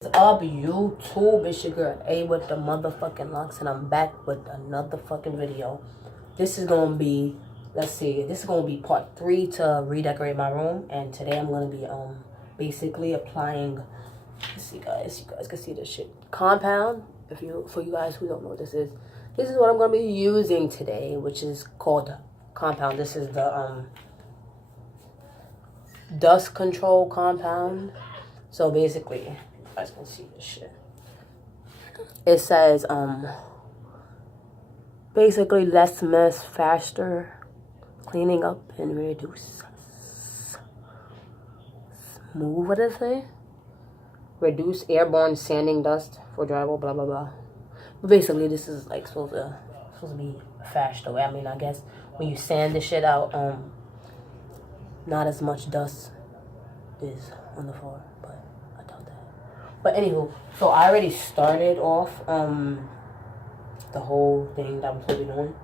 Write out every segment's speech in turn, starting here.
What's up, YouTube? It's your girl A with the motherfucking locks, and I'm back with another fucking video. This is gonna be, let's see, this is gonna be part 3 to redecorate my room, and today I'm gonna be basically applying. Let's see, guys, you guys can see this shit. Compound. For you guys who don't know what this is what I'm gonna be using today, which is called compound. This is the dust control compound. So basically, you guys can see this shit. It says basically less mess, faster cleaning up and reduce smooth. What does it say? Reduce airborne sanding dust for drywall, blah blah blah. But basically, this is like supposed to be faster way. I mean, I guess when you sand the shit out, not as much dust is on the floor, but I doubt that. But anywho, so I already started off the whole thing that I'm supposed to be doing.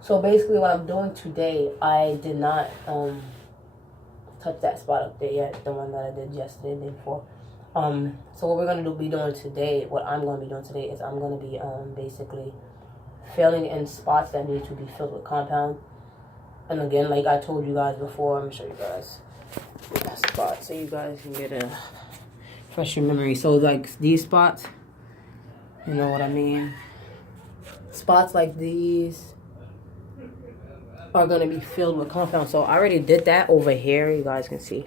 So basically what I'm doing today, I did not touch that spot up there yet, the one that I did yesterday, the day before. So what we're gonna be doing today, what I'm gonna be doing today is I'm gonna be basically filling in spots that need to be filled with compound. And again, like I told you guys before, I'm gonna show you guys that spot so you guys can get a fresh memory. So like these spots, you know what I mean? Spots like these are gonna be filled with compound. So I already did that over here, you guys can see.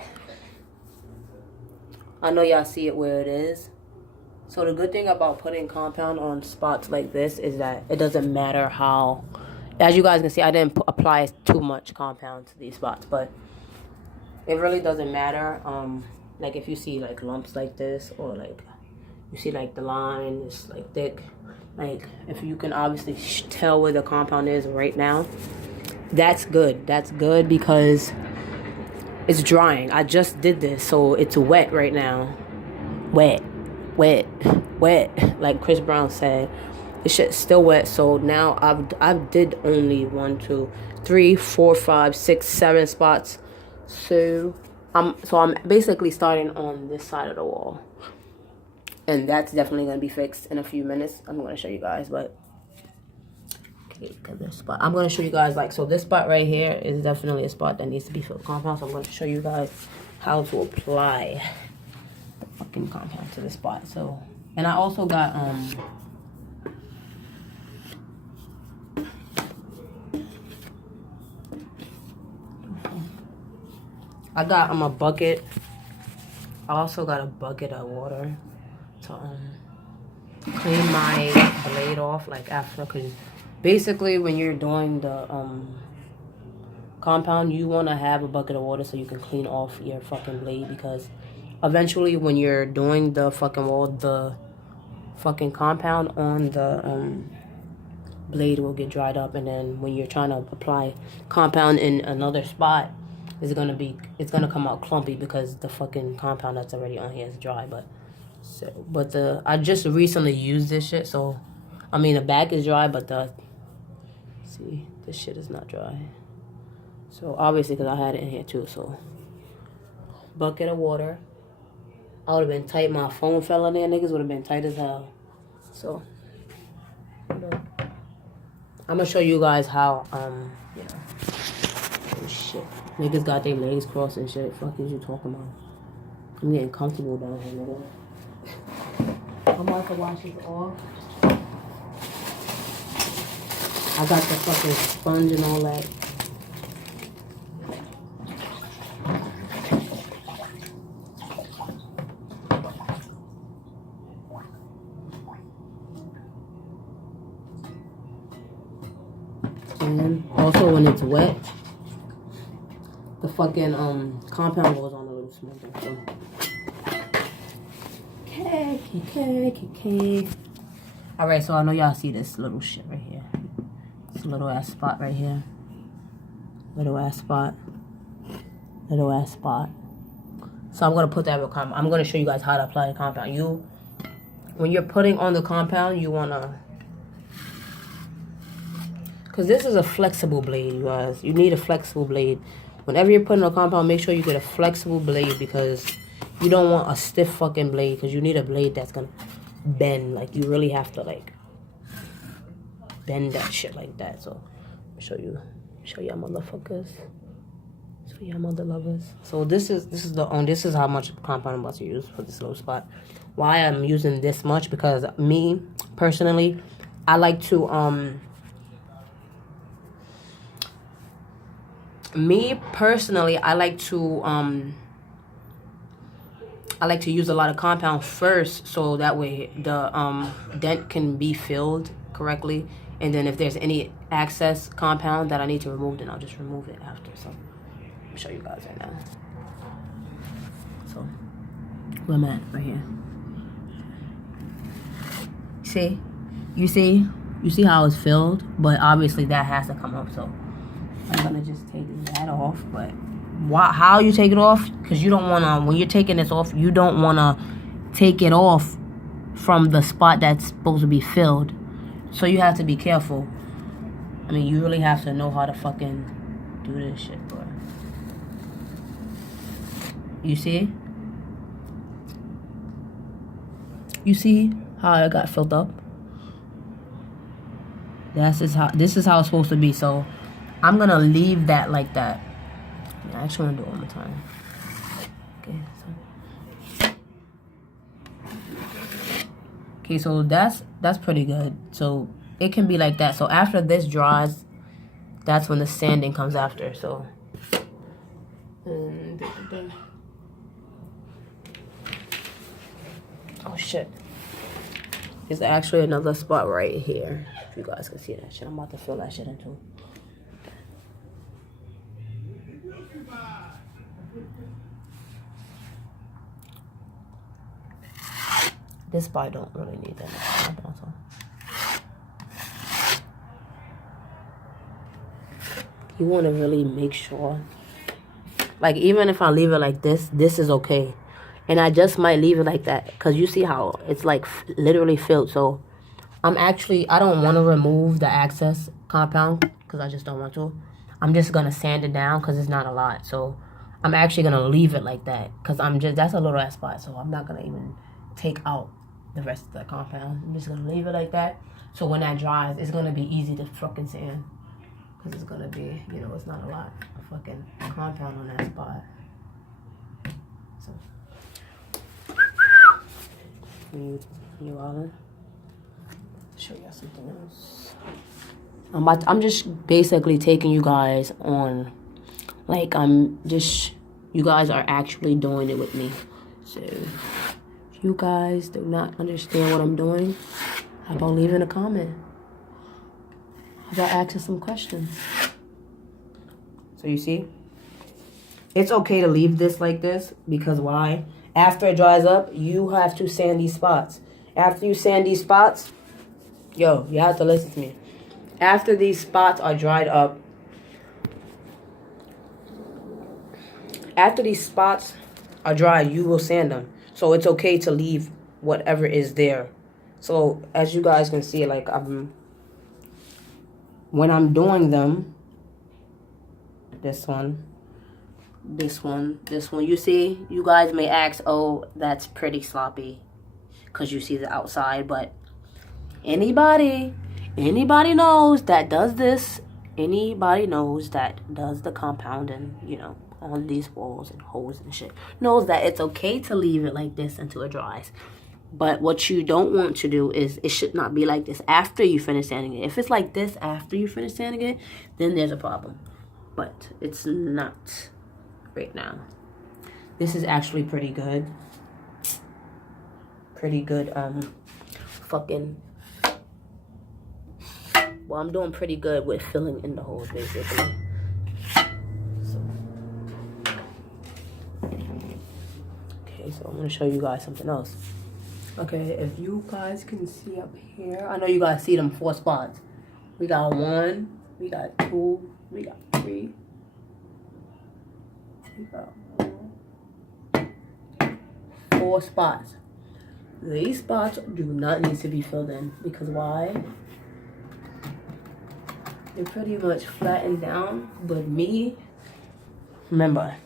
I know y'all see it where it is. So the good thing about putting compound on spots like this is that it doesn't matter how, as you guys can see, I didn't apply too much compound to these spots, but it really doesn't matter. Like if you see like lumps like this, or like you see like the line is like thick, like if you can obviously tell where the compound is right now, that's good. That's good because it's drying. I just did this, so it's wet right now. Wet. Like Chris Brown said, this shit's still wet. So now I've did only 1, 2, 3, 4, 5, 6, 7 spots. So I'm basically starting on this side of the wall, and that's definitely gonna be fixed in a few minutes. I'm gonna show you guys, but okay, this spot I'm gonna show you guys, like, so this spot right here is definitely a spot that needs to be filled with compound. So I'm gonna show you guys how to apply the fucking compound to the spot. So, and I also got a bucket. I also got a bucket of water to clean my blade off, like after, because basically when you're doing the compound, you want to have a bucket of water so you can clean off your fucking blade, because eventually when you're doing the fucking wall, the fucking compound on the blade will get dried up, and then when you're trying to apply compound in another spot, it's gonna come out clumpy because the fucking compound that's already on here is dry. But I just recently used this shit, so I mean the back is dry, but see, this shit is not dry. So obviously, because I had it in here too. So bucket of water. I would have been tight. My phone fell in there. Niggas would have been tight as hell. So I'm gonna show you guys how yeah. Oh shit. Niggas got their legs crossed and shit. Fuck is you talking about? I'm getting comfortable down here, nigga. I'm about to wash this off. I got the fucking sponge and all that. And also when it's wet, the fucking compound goes on a little smoother. So. Okay. Alright, so I know y'all see this little shit right here. This little ass spot right here. Little ass spot. So I'm gonna put that with compound. I'm gonna show you guys how to apply the compound. When you're putting on the compound, you wanna, because this is a flexible blade, you guys. You need a flexible blade. Whenever you're putting a compound, make sure you get a flexible blade, because You don't want a stiff fucking blade because you need a blade that's gonna bend. Like, you really have to, like, bend that shit like that. So, show y'all motherfuckers. Show y'all mother lovers. So this is how much compound I'm about to use for this little spot. Why I'm using this much? Because me personally, I like to use a lot of compound first, so that way the dent can be filled correctly, and then if there's any excess compound that I need to remove, then I'll just remove it after. So I'll show you guys right now. So where I'm at right here. You see how it's filled, but obviously that has to come up. So I'm gonna just take that off. But how you take it off? Because you don't wanna, when you're taking this off, you don't wanna take it off from the spot that's supposed to be filled. So you have to be careful. I mean, you really have to know how to fucking do this shit, bro. You see? You see how it got filled up? This is how it's supposed to be. So I'm gonna leave that like that. I actually want to do it one more time. Okay, so that's pretty good. So it can be like that. So after this dries, that's when the sanding comes after. So oh shit, there's actually another spot right here. If you guys can see that shit, I'm about to fill that shit in too. This spot don't really need that much compound. You want to really make sure, like, even if I leave it like this is okay, and I just might leave it like that because you see how it's like literally filled. So I don't want to remove the excess compound because I just don't want to. I'm just gonna sand it down because it's not a lot. So I'm actually gonna leave it like that because that's a little ass spot. So I'm not gonna even take out the rest of the compound. I'm just gonna leave it like that. So when that dries, it's gonna be easy to fucking sand because it's gonna be, it's not a lot of fucking compound on that spot. So you all show y'all something else. I'm just basically taking you guys on, like, you guys are actually doing it with me. So if you guys do not understand what I'm doing, how about leaving a comment? How about asking some questions? So you see, it's okay to leave this like this because why? After it dries up, you have to sand these spots. After you sand these spots, you have to listen to me. After these spots are dried up, you will sand them. So it's okay to leave whatever is there. So as you guys can see, like, when I'm doing them, this one, you see, you guys may ask, oh, that's pretty sloppy because you see the outside, but anybody knows that does this, anybody knows that does the compounding, on these walls and holes and shit, knows that it's okay to leave it like this until it dries. But what you don't want to do is, it should not be like this after you finish sanding it. If it's like this after you finish sanding it, then there's a problem. But it's not right now. This is actually pretty good. Well, I'm doing pretty good with filling in the holes, basically. So I'm going to show you guys something else. Okay, if you guys can see up here, I know you guys see them 4 spots. We got 1, we got 2, we got 3. We got 4 spots. These spots do not need to be filled in because why? They're pretty much flattened down, but remember,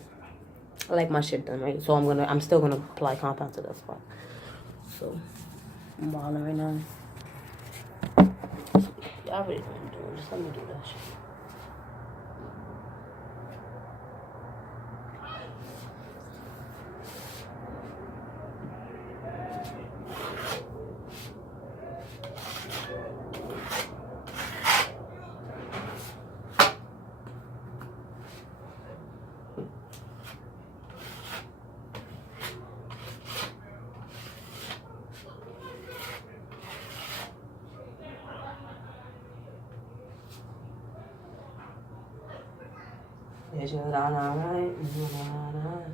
I like my shit done, right? So I'm still gonna apply compound to that spot. So I'm wilding right now. I already know what I'm doing. Just let me do that shit. Is your line alright? Is your line alright?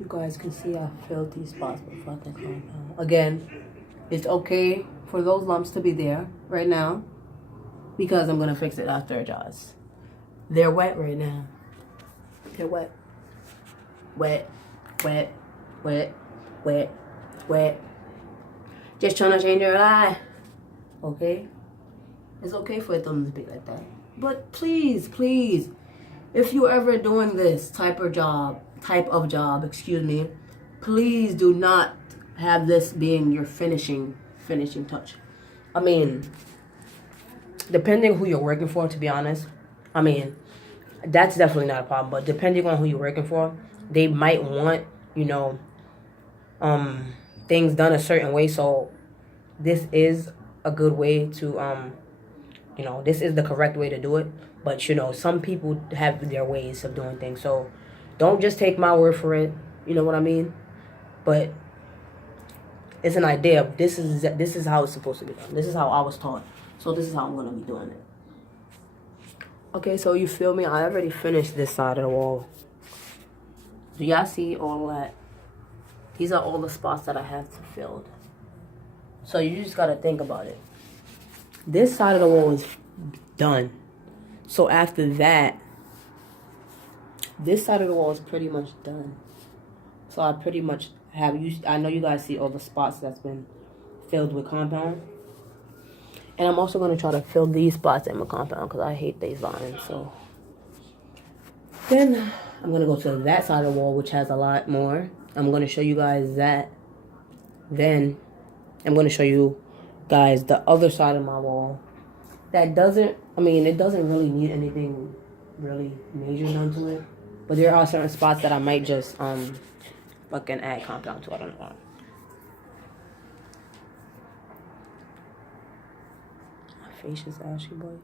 You guys can see I filled these spots with fucking compound. Again, it's okay for those lumps to be there right now because I'm gonna fix it after it dries. They're wet right now. They're wet. Wet, wet, wet, wet, wet. Just trying to change your eye. Okay? It's okay for it to be like that. But please, please, if you're ever doing this type of job, excuse me, please do not have this being your finishing touch. I mean, depending who you're working for, to be honest, I mean, that's definitely not a problem. But depending on who you're working for, they might want, you know, things done a certain way. So this is a good way to, you know, this is the correct way to do it. But, you know, some people have their ways of doing things. So don't just take my word for it. You know what I mean? But it's an idea. This is how it's supposed to be done. This is how I was taught. So this is how I'm going to be doing it. Okay, so you feel me? I already finished this side of the wall. Do y'all see all that? These are all the spots that I have to fill. So you just got to think about it. This side of the wall is done. So after that, this side of the wall is pretty much done. So I pretty much have used, I know you guys see all the spots that's been filled with compound. And I'm also going to try to fill these spots in with compound because I hate these lines. So then I'm going to go to that side of the wall, which has a lot more. I'm going to show you guys that. Then I'm going to show you guys the other side of my wall. That doesn't, I mean, it doesn't really need anything really major done to it. But there are certain spots that I might just fucking add compound to. I don't know. My face is ashy, boy.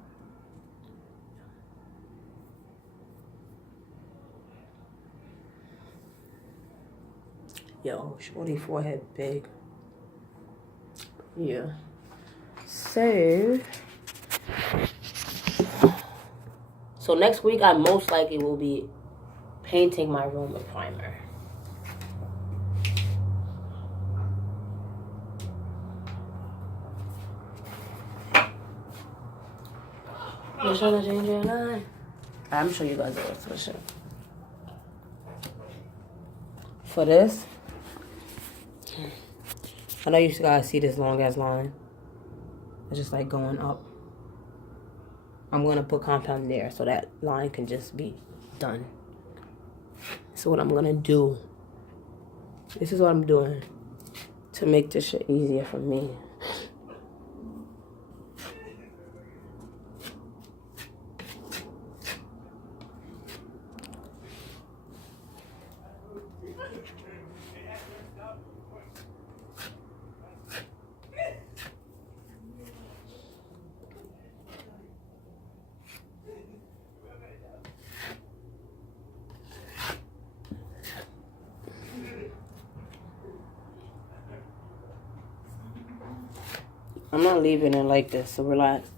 Yo, shorty forehead big. Yeah. So next week I most likely will be painting my room with primer. I'm trying to change your line. I'm gonna show you guys the rest of the shit. For this, I know you guys see this long ass line. It's just like going up. I'm gonna put compound there so that line can just be done. So what I'm gonna do, this is what I'm doing to make this shit easier for me. I'm not leaving it like this, so relax.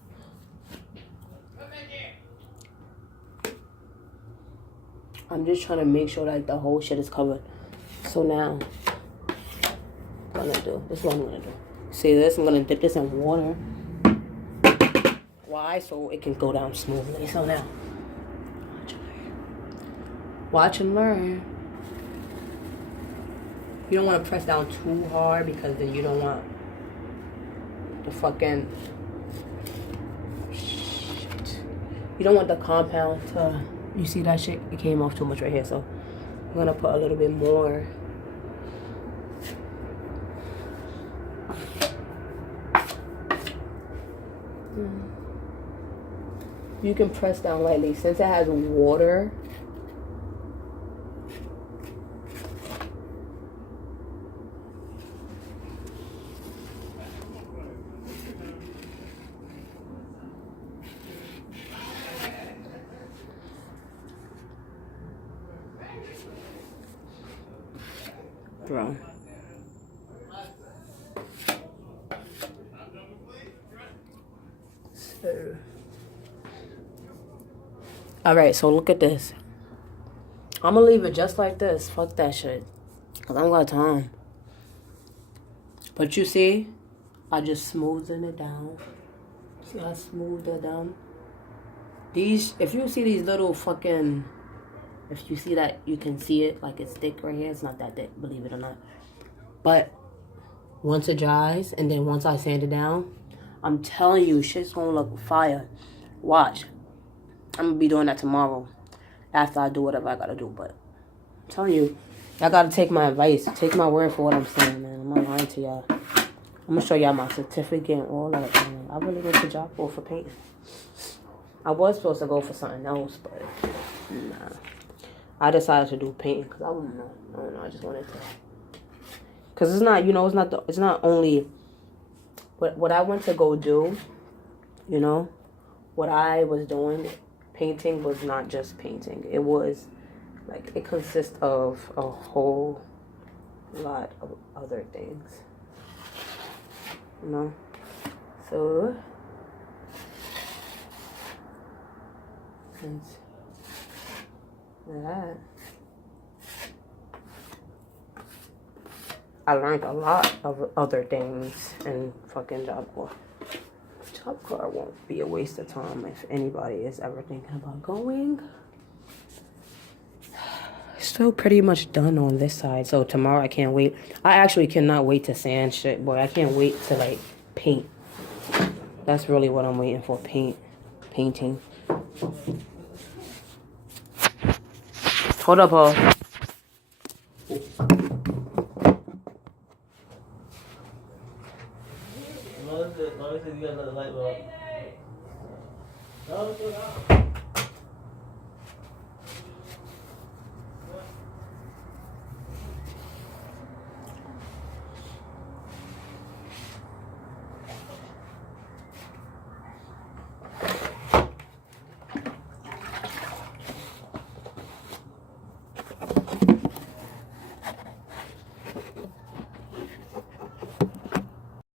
I'm just trying to make sure like the whole shit is covered. So now, what I'm gonna do, this is what I'm gonna do. See this, I'm gonna dip this in water. Why? So it can go down smoothly. So now, watch and learn. You don't want to press down too hard because then you don't want the fucking shit. You don't want the compound to, you see that shit? It came off too much right here, so I'm gonna put a little bit more. You can press down lightly since it has water. Bro. So. Alright, so look at this. I'm gonna leave it just like this. Fuck that shit. Because I don't got time. But you see, I just smoothed it down. See how I smoothed it down? These, if you see these little fucking, if you see that, you can see it, like it's thick right here. It's not that thick, believe it or not. But once it dries, and then once I sand it down, I'm telling you, shit's gonna look fire. Watch. I'm gonna be doing that tomorrow after I do whatever I gotta do. But I'm telling you, y'all gotta take my advice. Take my word for what I'm saying, man. I'm not lying to y'all. I'm gonna show y'all my certificate and all that, man. I really went to job for painting. I was supposed to go for something else, but nah. I decided to do painting because I don't know. I just wanted to. Because it's not, you know, it's not only what I went to go do, you know, what I was doing. Painting was not just painting. It was, like, it consists of a whole lot of other things. You know? So, since that, I learned a lot of other things in fucking Job Corps. Job Corps won't be a waste of time if anybody is ever thinking about going. Still pretty much done on this side. So tomorrow I can't wait. I actually cannot wait to sand shit, boy. I can't wait to like paint. That's really what I'm waiting for. Painting. Hold up, Paul. As long as you got another light bulb.